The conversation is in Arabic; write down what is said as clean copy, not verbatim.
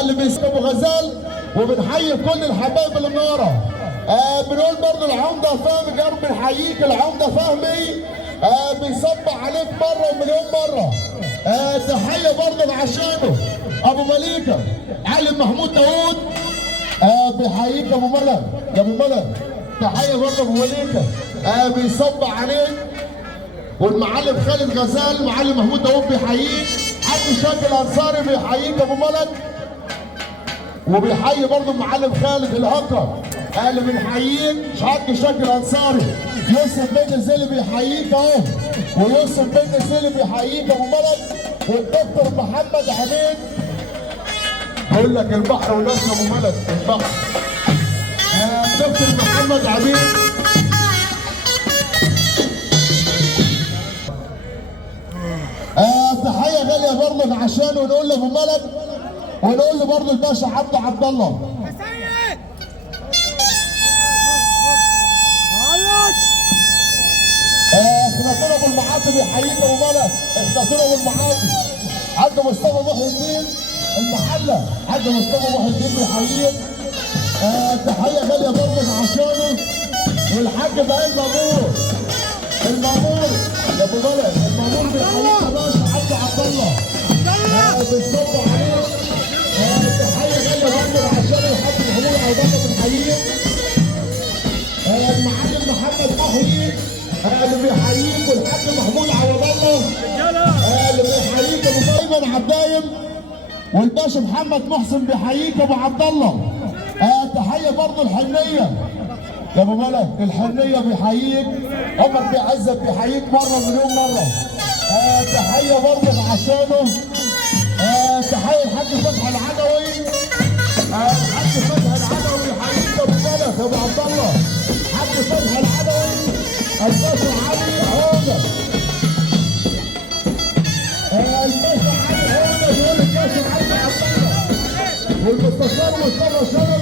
اللي بيسمى ابو غزال، وبنحيي كل الحبايب اللي منوره. بنقول برضه العمده فهمي جرب بنحييك. العمده فهمي بيصب عليك مره ومليون مره. تحيه برضه عشانه ابو مليكه علي محمود داوود. بيحييك يا ابو ملك، يا ابو ملك تحيه برضه ابو مليكه بيصب عليك. والمعلم خالد غزال معلم محمود داوود بيحييك. عبد شاكر الانصاري بيحييك يا ابو ملك، وبيحيي برضه المعلم خالد الهكر اللي بنحييك. عبد شاكر الانصاري. يوسف بن زيلي بيحييك اهو، ويوسف بن زيلي بيحييك يا ابو ملك. والدكتور محمد عبيد بقول لك البحر وناس يا ابو ملك البحر. الدكتور محمد عبيد تحيه غاليه برضه عشانه. ونقول له ابو ملك، ونقول له برضه الباشا عبد الله. اخناتون ابو المعاطي بيحييك ابو ملك. اخناتون ابو المعاطي. عند مصطفى محي الدين المحله، عند مصطفى محي الدين بيحييك. تحيه غاليه برضه عشانه. والحاج بقى المامور يا ابو ملك، المامور بيحييك يا باشا عبد الله. بيتصب عليك. تحيه غاليه برضه عشان الحاج محمود عوضه بنحييك. المعلم محمد محيي اللي بيحييك، والحاج محمود عوض الله اللي بيحييك ابو دايما عبدايم. والباشا محمد محسن بيحييك ابو عبد الله. تحيه برضه الحنيه يا ابو ملك، الحنيه بيحييك. عمر بيعزك بيحييك مره مليون مره. تحيه برضه عشانه. تحيه الحاج فتحي العدوي. الحاج فتحي العدوي بيحييك ابو ملك ابو عبد الله. الحاج فتحي العدوي. الباشا علي عوده. الباشا علي عوده بيقول الباشا علي عبد الله. والمستشار مصطفى شرف